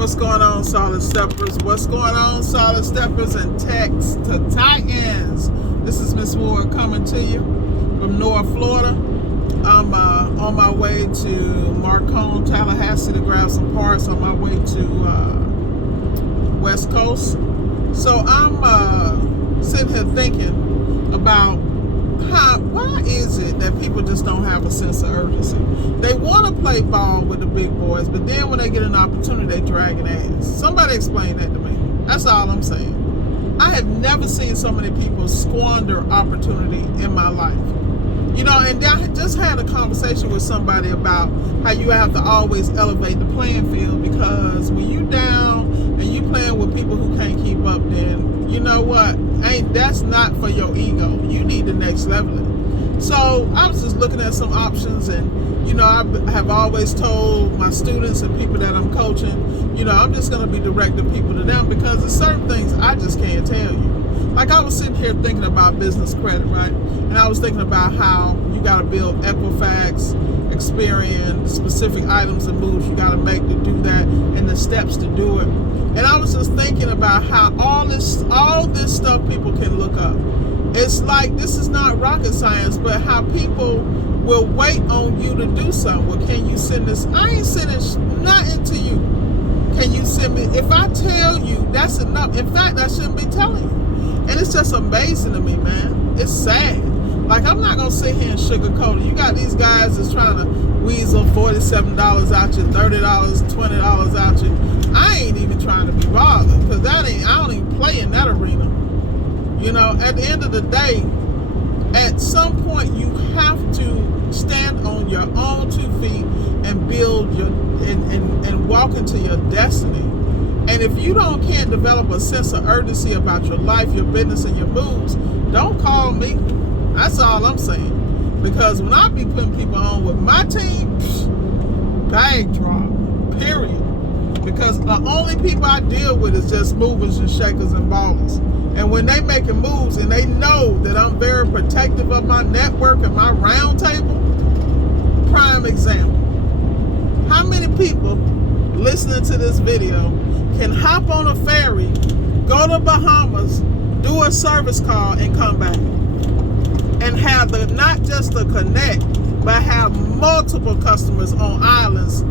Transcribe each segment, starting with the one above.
What's going on, Solid Steppers? What's going on, Solid Steppers and Techs to Titans? This is Miss Ward coming to you from North Florida. I'm on my way to Marcone, Tallahassee to grab some parts on my way to West Coast. So I'm sitting here thinking about why is it that people just don't have a sense of urgency? They want to play ball with the big boys, but then when they get an opportunity, they drag an ass. Somebody explain that to me. That's all I'm saying. I have never seen so many people squander opportunity in my life. You know, and I just had a conversation with somebody about how you have to always elevate the playing field, because when you down and you playing with people who can't keep up, then you know what? That's not for your ego. You need the next level. So I was just looking at some options, and you know, I have always told my students and people that I'm coaching, you know, I'm just going to be directing people to them, because there's certain things I just can't tell you. Like I was sitting here thinking about business credit, right? And I was thinking about how you got to build Equifax, Experian, specific items and moves you got to make to do that, and the steps to do it. And I was just thinking about how all this stuff people can look up. It's like, this is not rocket science, but how people will wait on you to do something. Well, can you send this? I ain't sending nothing to you. Can you send me? If I tell you, that's enough. In fact, I shouldn't be telling you. And it's just amazing to me, man. It's sad. Like, I'm not going to sit here and sugarcoat it. You got these guys that's trying to weasel $47 out you, $30, $20 out you. I ain't even trying to be bothered, because I don't even play in that arena. You know, at the end of the day, at some point you have to stand on your own 2 feet and build your and walk into your destiny. And if you can't develop a sense of urgency about your life, your business, and your moves, don't call me. That's all I'm saying. Because when I be putting people on with my team, bag drop, period. Because the only people I deal with is just movers and shakers and ballers. And when they making moves and they know that I'm very protective of my network and my round table, prime example. How many people listening to this video can hop on a ferry, go to Bahamas, do a service call, and come back? And have not just the connect, but have multiple customers on islands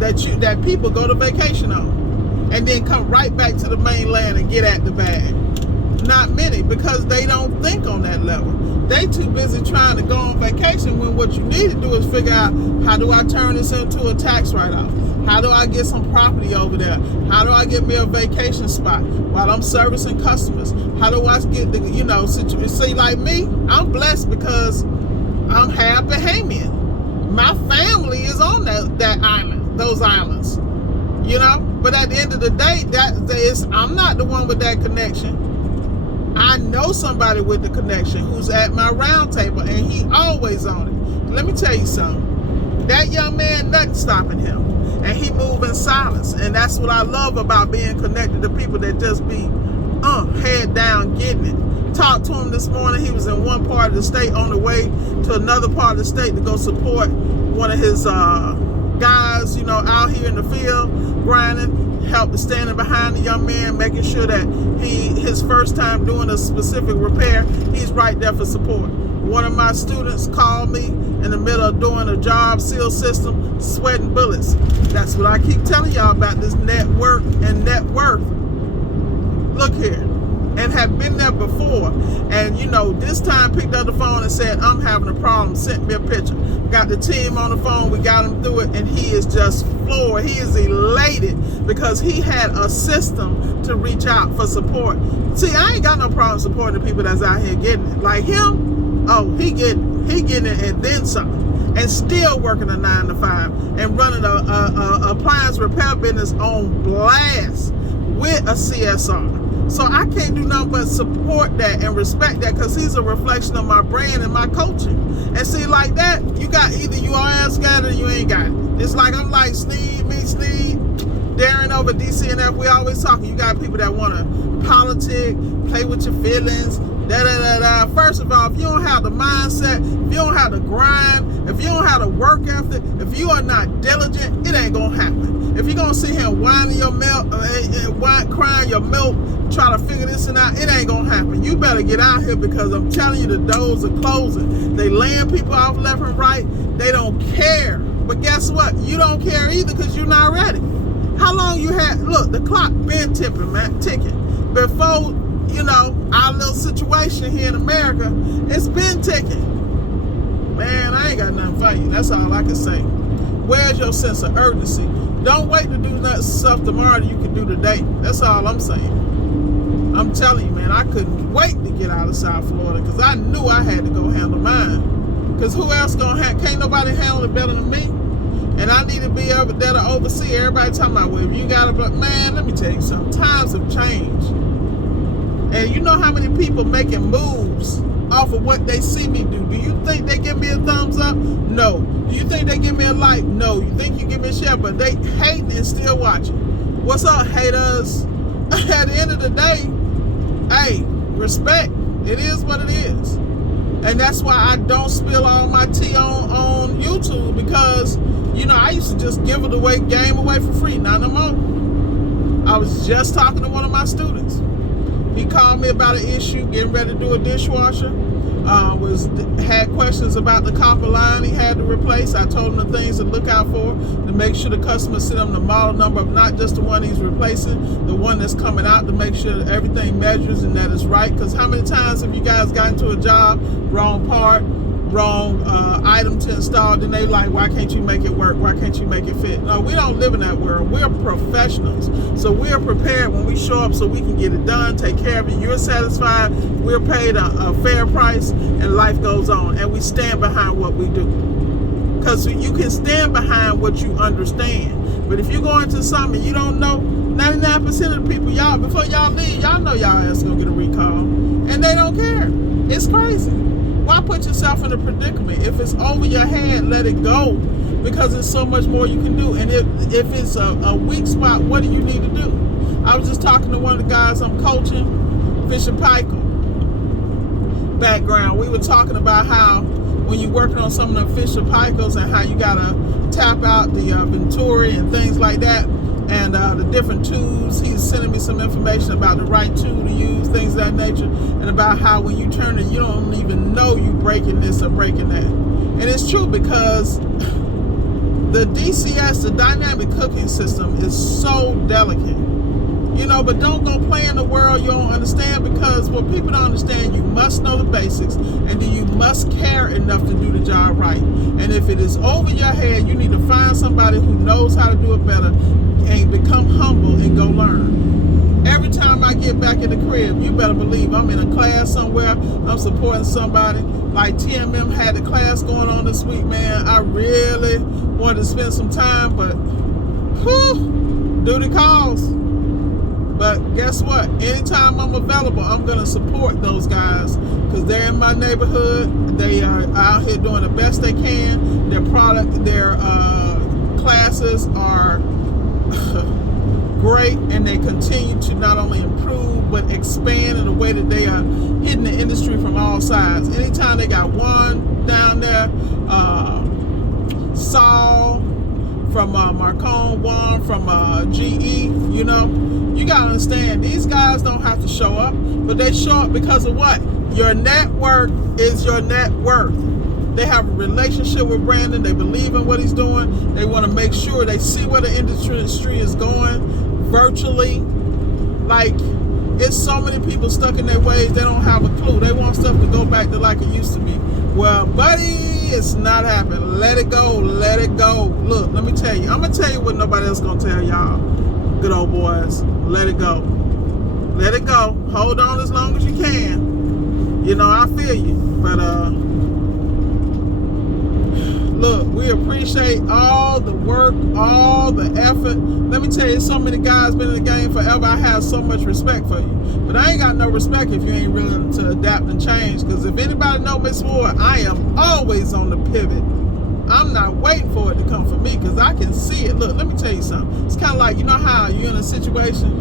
that people go to vacation on, and then come right back to the mainland and get at the bag. Not many, because they don't think on that level. They too busy trying to go on vacation, when what you need to do is figure out, how do I turn this into a tax write-off? How do I get some property over there? How do I get me a vacation spot while I'm servicing customers? How do I get the, you know, situation? See, like me, I'm blessed because I'm half Bahamian. My family is on that island, those islands, you know? But at the end of the day, I'm not the one with that connection. I know somebody with the connection who's at my round table, and he always on it. Let me tell you something. That young man, nothing stopping him. And he move in silence. And that's what I love about being connected to people that just be head down getting it. Talked to him this morning. He was in one part of the state on the way to another part of the state to go support one of his guys, you know, out here in the field grinding. Help standing behind the young man, making sure that his first time doing a specific repair, he's right there for support. One of my students called me in the middle of doing a job seal system, sweating bullets. That's what I keep telling y'all about, this network and net worth. Look here, and have been there before. And you know, this time picked up the phone and said, I'm having a problem, sent me a picture. Got the team on the phone, we got him through it, and he is just floored. He is elated because he had a system to reach out for support. See, I ain't got no problem supporting the people that's out here getting it. Like him, oh, he getting it and then some. And still working a 9 to 5 and running a appliance repair business on blast with a CSR. So I can't do nothing but support that and respect that, because he's a reflection of my brand and my coaching. And see, like that, you got either you ass got it or you ain't got it. It's like I'm like Sneed, Darren over DCNF, we always talking. You got people that want to politic, play with your feelings, da-da-da-da. First of all, if you don't have the mindset, if you don't have the grind, if you don't have the work ethic, if you are not diligent, it ain't going to happen. If you're going to sit here and whine your milk, crying your milk, try to figure this and out, it ain't going to happen. You better get out here, because I'm telling you, the doors are closing. They laying people off left and right. They don't care. But guess what? You don't care either, because you're not ready. How long you had? Look, the clock been ticking. Before, you know, our little situation here in America, it's been ticking. Man, I ain't got nothing for you. That's all I can say. Where's your sense of urgency? Don't wait to do that stuff tomorrow that you can do today. That's all I'm saying. I'm telling you, man, I couldn't wait to get out of South Florida, because I knew I had to go handle mine. Because who else can't nobody handle it better than me? And I need to be over there to oversee. Everybody talking about, well, if you got to, man, let me tell you something. Times have changed. And you know how many people making moves off of what they see me do? Do you think they give me a thumbs up? No. Do you think they give me a like? No. You think you give me a share? But they hating and still watching. What's up, haters? At the end of the day, hey, respect. It is what it is. And that's why I don't spill all my tea on YouTube, because, you know, I used to just give it away, game away for free. Not no more. I was just talking to one of my students. He called me about an issue, getting ready to do a dishwasher. Had questions about the copper line he had to replace. I told him the things to look out for, to make sure the customer sent him the model number of not just the one he's replacing, the one that's coming out, to make sure that everything measures and that it's right. Because how many times have you guys got into a job, wrong part, wrong item to install, then they like, why can't you make it work? Why can't you make it fit? No, we don't live in that world. We're professionals. So we're prepared when we show up so we can get it done, take care of it. You're satisfied. We're paid a fair price, and life goes on. And we stand behind what we do. Because you can stand behind what you understand. But if you go into something you don't know, 99% of the people, y'all, before y'all leave, y'all know y'all ass gonna get a recall. And they don't care. It's crazy. Why put yourself in a predicament? If it's over your head, let it go, because there's so much more you can do. And if it's a weak spot, what do you need to do? I was just talking to one of the guys I'm coaching, Fish and Pike background. We were talking about how when you're working on some of the Fish and Picos, and how you gotta tap out the Venturi and things like that, and the different tools. He's sending me some information about the right tool to use, things of that nature, and about how when you turn it, you don't even know you breaking this or breaking that. And it's true, because the DCS, the dynamic cooking system, is so delicate. You know, but don't go play in the world you don't understand, because what people don't understand, you must know the basics, and then you must care enough to do the job right. And if it is over your head, you need to find somebody who knows how to do it better, and become humble and go learn. Every time I get back in the crib, you better believe I'm in a class somewhere, I'm supporting somebody. Like TMM had a class going on this week, man. I really wanted to spend some time, but duty calls. But guess what? Anytime I'm available, I'm going to support those guys, because they're in my neighborhood. They are out here doing the best they can. Their classes are great, and they continue to not only improve but expand in a way that they are hitting the industry from all sides. Anytime they got one down there, Saul from Marcone, one from GE, you know, you gotta understand, these guys don't have to show up, but they show up because of what? Your network is your net worth. They have a relationship with Brandon. They believe in what he's doing. They want to make sure they see where the industry is going virtually. Like, it's so many people stuck in their ways, they don't have a clue. They want stuff to go back to like it used to be. Well, buddy, it's not happening. Let it go. Let it go. Look, let me tell you. I'm going to tell you what nobody else going to tell y'all. Good old boys. Let it go. Let it go. Hold on as long as you can. You know, I feel you. But, look, we appreciate all the work, all the effort. Let me tell you, so many guys been in the game forever. I have so much respect for you. But I ain't got no respect if you ain't willing to adapt and change. Because if anybody know Miss Ward, I am always on the pivot. I'm not waiting for it to come for me because I can see it. Look, let me tell you something. It's kind of like, you know how you're in a situation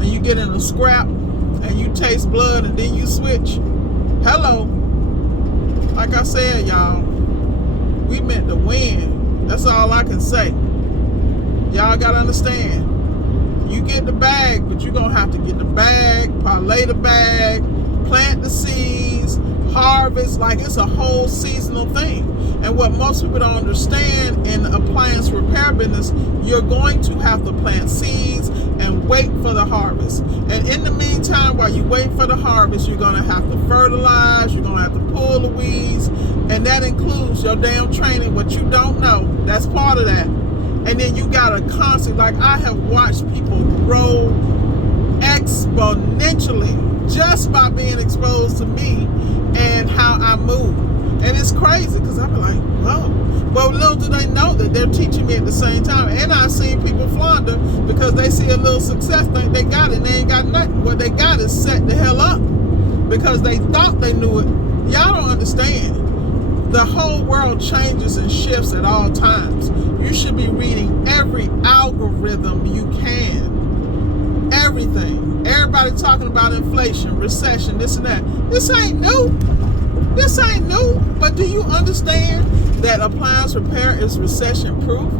and you get in a scrap and you taste blood and then you switch. Hello. Like I said, y'all, we meant to win. That's all I can say. Y'all got to understand. You get the bag, but you're going to have to get the bag, parlay the bag, plant the seeds, harvest. Like, it's a whole seasonal thing. And what most people don't understand in the appliance repair business, you're going to have to plant seeds and wait for the harvest. And in the meantime, while you wait for the harvest, you're going to have to fertilize, you're going to have to pull the weeds, and that includes your damn training. What you don't know, that's part of that. And then you got to constantly, like, I have watched people grow exponentially just by being exposed to me and how I move. And it's crazy because I'm like, whoa. But little do they know that they're teaching me at the same time. And I've seen people flounder because they see a little success, think they got it, and they ain't got nothing. What they got is set the hell up because they thought they knew it. Y'all don't understand. The whole world changes and shifts at all times. You should be reading every algorithm you can. Everything. Everybody talking about inflation, recession, this and that. This ain't new. This ain't new. But do you understand that appliance repair is recession proof?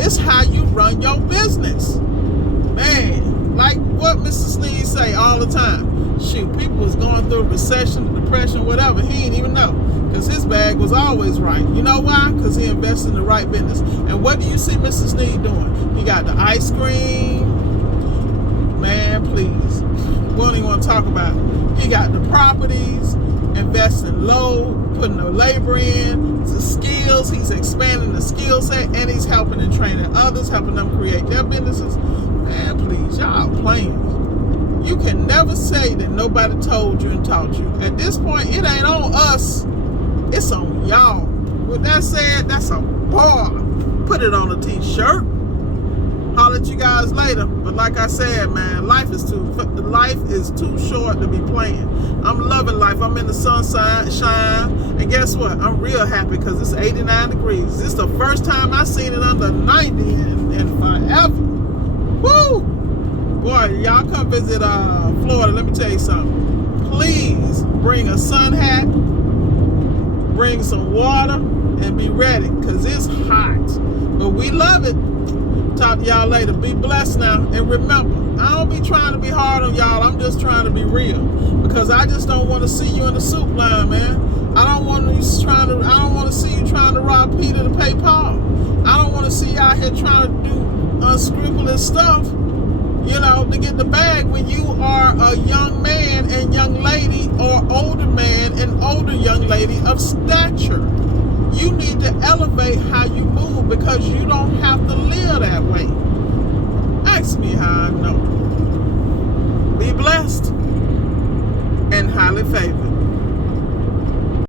It's how you run your business. Man, like what Mr. Sneeze say all the time. Shoot, people was going through recession, depression, whatever. He didn't even know. Because his bag was always right. You know why? Because he invested in the right business. And what do you see Mr. Sneed doing? He got the ice cream. Man, please. We don't even want to talk about it. He got the properties, investing low, putting the labor in, the skills. He's expanding the skill set, and he's helping and training others, helping them create their businesses. Man, please, y'all playing. You can never say that nobody told you and taught you. At this point, it ain't on us. It's on y'all. With that said, that's a bar. Put it on a t-shirt. Holler at you guys later. But like I said, man, life is too short to be playing. I'm loving life. I'm in the sunshine. And guess what? I'm real happy because it's 89 degrees. This is the first time I've seen it under 90 in forever. Woo! Boy, y'all come visit Florida. Let me tell you something. Please bring a sun hat, bring some water, and be ready because it's hot. But we love it. Talk to y'all later. Be blessed now. And remember, I don't be trying to be hard on y'all. I'm just trying to be real. Because I just don't want to see you in the soup line, man. I don't want to see you trying to rob Peter to pay Paul. I don't want to see you out here trying to do unscrupulous stuff, you know, to get the bag when you are a young man and young lady, or older man and older young lady of stature. You need to elevate how you move because you don't have to live that way. Ask me how I know. Be blessed and highly favored.